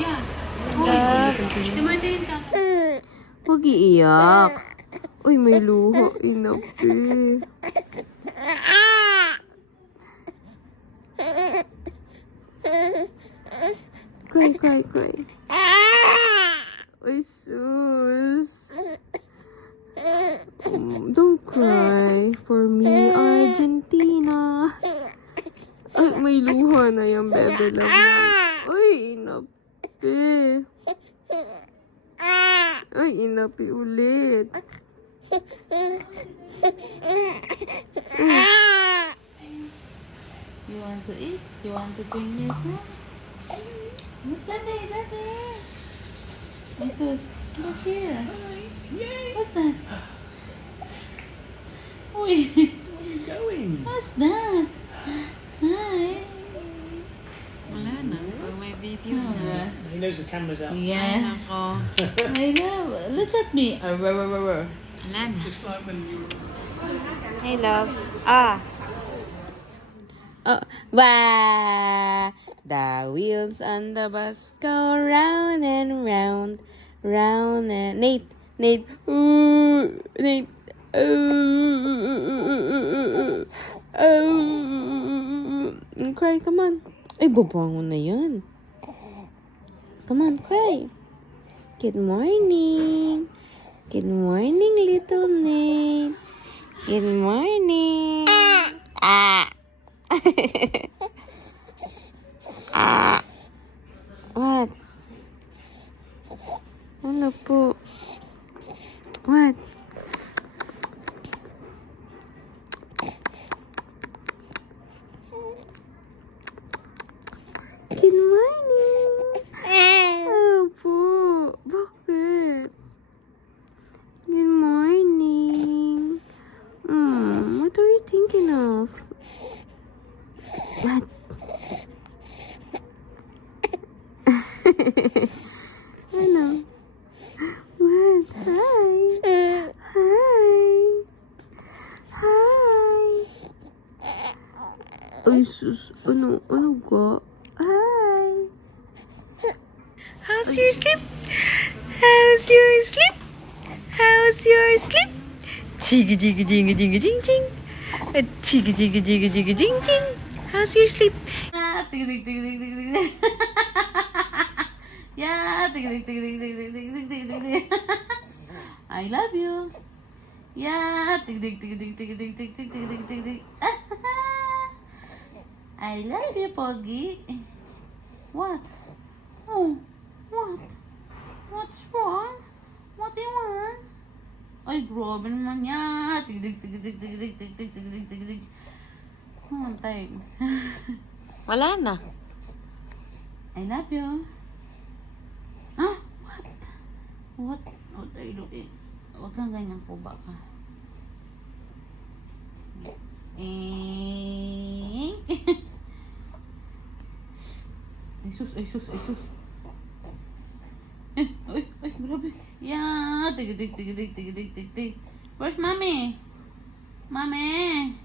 Yan. Love. Timartin ka. Huwag iiyak. Uy, may luha. Inapi. Cry, cry, cry. Uy, sus. Don't cry for me, Argentina. Ay, may luha na yung bebe love na. Uy, inapi. Ay, inapi ulit. You want to eat? You want to drink milk now? Look, Daddy, Daddy. Jesus, look here. What's that? Wait. Where are you going? What's that? Hi. Wala na. Pag may video na. He knows the camera's out. Yeah. Ako. My love, look at me. Wala na. Just like when you were... Hey, love. Wah! The wheels on the bus go round and round, round and... Nate! Nate! Nate! Cry, come on. Ay, babangon na yan. Come on, cry. Good morning. Good morning, little Nate. Good morning. What? Ano po? What? Good morning. Ano po? Bakit? Good morning. What are you thinking of? What? Ano? What? Hi. Hi. Hi. Ay, sus. Ano? Ano ka? Hi. How's your sleep? How's your sleep? How's your sleep? Chigga jigga jigga jigga jing jing. Chigga jigga jigga jigga jing jing. How's your sleep? Yeah, tig tig tig tig tig tig. Yeah, tig tig tig tig tig tig tig tig tig. I love you. Yeah, tig tig tig tig tig tig tig tig tig tig tig. I love you, Poggy. What? Oh, what? What's wrong? What do you want? Ay, grabe naman yan. Tig tig tig tig tig tig tig tig tig tig tig. Oh, I'm tired. Wala na. I love you. Huh? What? What? What are you doing? Huwag kang ganyan po ba ka? Ay sus, ay sus, ay sus. Ay, ay, grabe. Yeah, tig tig tig tig tig tig tig tig. Where's mommy? Mommy?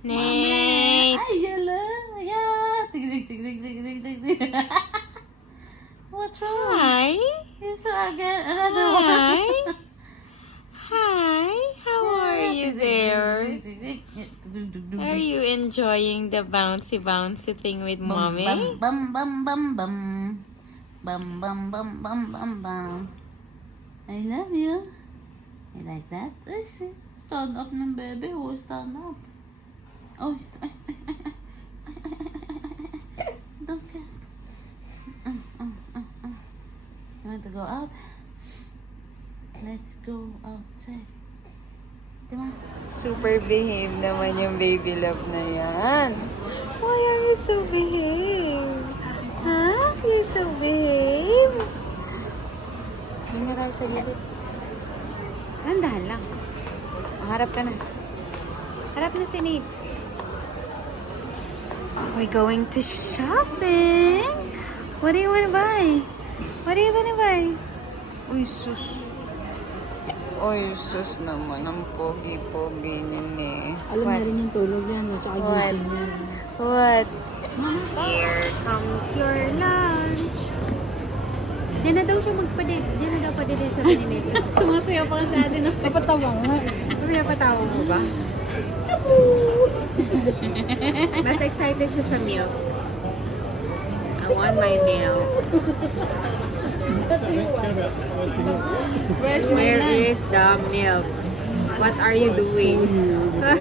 Nate. Ay, yala. Yeah, tig tig tig tig tig tig tig tig. What's wrong? Hi. It's again another Hi. one. Hi. How are you there? Are you enjoying the bouncy thing with mommy? Bum bum bum bum bum bum bum bum bum bum. I love you. You like that? I see. Stand up ng baby. Oh, stand up. Oh, don't get. You want to go out? Let's go outside. Come on. Super behave naman yung baby love na yan. Why are you so behave? Huh? You're so behave? Hindi na tayo sa gilid. Nandahan lang. Harap ka na. Harap na si Nate. We're going to shopping. What do you want to buy? What do you want to buy? Uy, sus. Uy, sus naman. Ang pogi-pogi niyan eh. Alam na rin yung tulog yan. At saka What? gising yan. What? Here comes your lunch. Yan na daw siya magpa-date. Yan na daw pa-date sa Pinimate. Sumasayaw pa sa atin. Napatawa nga. Napatawa mo ba? Mas excited siya sa milk. I want my milk. Where's my Where lunch? is the milk? What are you doing?